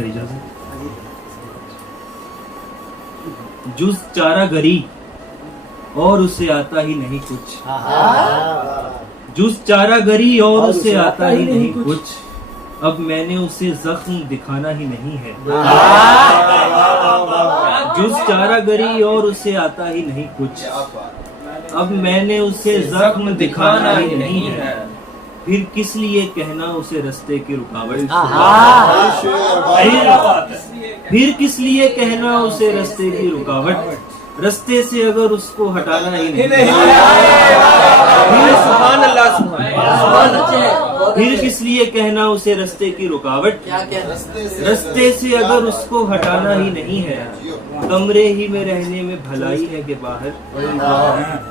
سر اجازت. جز چارہ گری اور اسے آتا ہی نہیں کچھ, جز چارہ گری اور اسے آتا ہی نہیں کچھ, اب میں نے اسے زخم دکھانا ہی نہیں ہے. جز چارہ گری اور اسے آتا ہی نہیں کچھ, اب میں نے اسے زخم دکھانا ہی نہیں ہے. پھر کس لیے کہنا اسے رستے کی رکاوٹ, پھر کس لیے کہنا اسے رستے کی رکاوٹ, رستے سے اگر اس کو ہٹانا ہی نہیں, پھر کس لیے کہنا اسے رستے کی رکاوٹ, رستے سے اگر اس کو ہٹانا ہی نہیں ہے. کمرے ہی میں رہنے میں بھلائی ہے کہ باہر,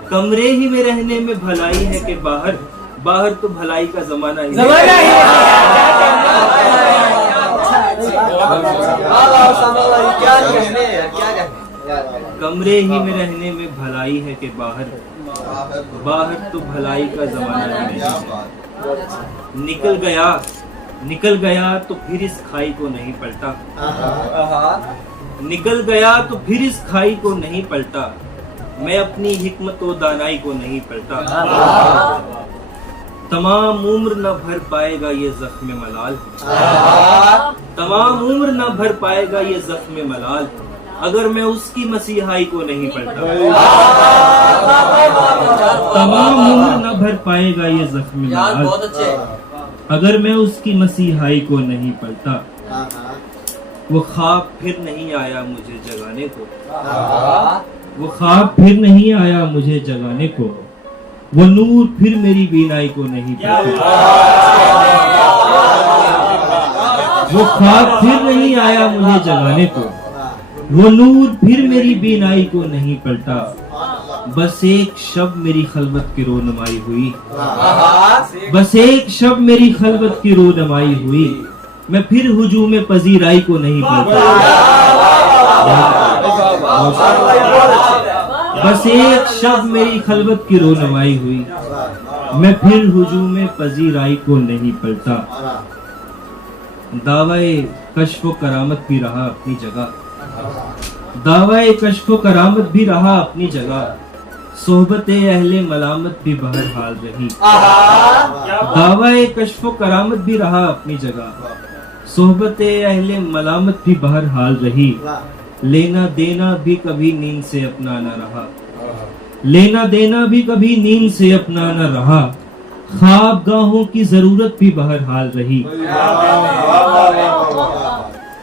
کمرے ہی میں رہنے میں بھلائی ہے کہ باہر, باہر تو بھلائی کا زمانہ ہی کمرے ہی میں رہنے میں بھلائی ہے کہ باہر, باہر تو بھلائی کا زمانہ ہی نہیں. نکل گیا تو پھر اس کھائی کو نہیں پلٹا, نکل گیا تو پھر اس کھائی کو نہیں پلٹا, میں اپنی حکمت و دانائی کو نہیں پلٹا. تمام عمر نہ بھر پائے گا یہ زخم ملال, تمام عمر نہ بھر پائے گا یہ زخم ملال, اگر میں اس کی مسیحائی کو نہیں پلٹا. تمام عمر نہ بھر پائے گا یہ زخم ملال, اگر میں اس کی مسیحائی کو نہیں پلٹا. وہ خواب پھر نہیں آیا مجھے جگانے کو, وہ خواب پھر نہیں آیا مجھے جگانے کو, وہ نور پھر میری بینائی کو نہیں پلٹا. وہ خواب پھر نہیں آیا مجھے جگانے کو, وہ نور پھر میری بینائی کو نہیں پلٹا. بس ایک شب میری خلوت کی رونمائی ہوئی, بس ایک شب میری خلوت کی رونمائی ہوئی, میں پھر ہجوم پذیرائی کو نہیں پلٹا. بس ایک شب میری خلوت کی رونمائی ہوئی, میں پھر ہجوم پذیرائی کو نہیں پلٹا. دعوی کشف و کرامت بھی رہا اپنی جگہ, دعوی کشف و کرامت بھی رہا اپنی جگہ, صحبت اہل ملامت بھی بہرحال رہی. دعوی کشف و کرامت بھی رہا اپنی جگہ, صحبت اہل ملامت بھی بہرحال رہی. لینا دینا بھی کبھی نیند سے اپنا نہ رہا, لینا دینا بھی کبھی نیند سے اپنا نہ رہا, خواب گاہوں کی ضرورت بھی بہرحال رہی.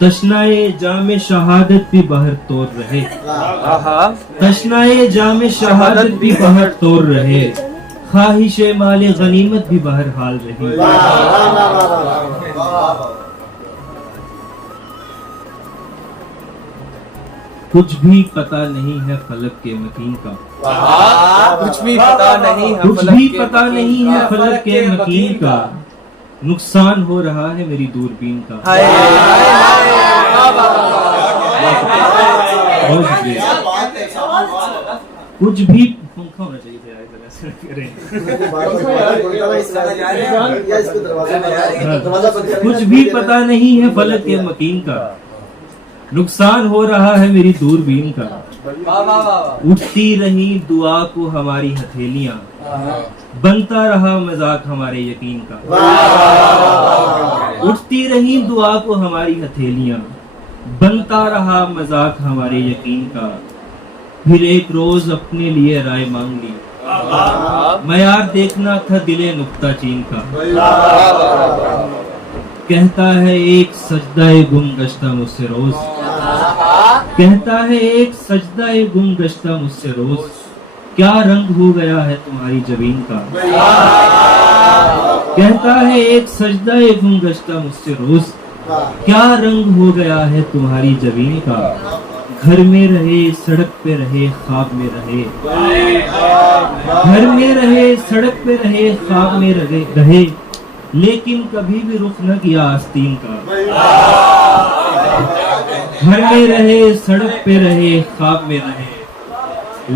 تشنائے جام شہادت بھی بہر طور رہے, تشنائے جام شہادت بھی بہر طور رہے, خواہش مال غنیمت بھی بہرحال رہی. کچھ بھی پتا نہیں ہے فلک کے مکین کا, کچھ بھی پتا نہیں ہے, کچھ بھی پتا نہیں ہے فلک کے مکین کا, نقصان ہو رہا ہے میری دوربین کا. کچھ بھی پنکھا ہونا چاہیے تھا. کچھ بھی پتا نہیں ہے فلک کے مکین کا, نقصان ہو رہا ہے میری دوربین کا. اٹھتی رہی دعا کو ہماری ہتھیلیاں, بنتا رہا مذاق ہمارے یقین کا. اٹھتی رہی دعا کو ہماری ہتھیلیاں, بنتا رہا مذاق ہمارے یقین کا. پھر ایک روز اپنے لیے رائے مانگ لی, معیار دیکھنا تھا دل نقطہ چین کا. کہتا ہے ایک سجدہ گم گشتہ مجھ سے روز, کہتا ہے ایک سجدہ گم گشتہ مجھ سے روز, کیا رنگ ہو گیا ہے تمہاری جبین کا. کہتا ہے ایک سجدہ گم گشتہ مجھ سے روز, کیا رنگ ہو گیا ہے تمہاری جبین کا. گھر میں رہے سڑک پہ رہے خواب میں رہے, گھر میں رہے سڑک پہ رہے خواب میں رہے, لیکن کبھی بھی رخ نہ کیا آستین کا. گھر میں رہے سڑک پہ رہے خواب میں رہے,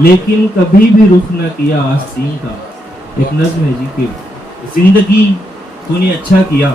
لیکن کبھی بھی رخ نہ کیا آستین کا. ایک نظم ہے جی کہ زندگی تو نے اچھا کیا,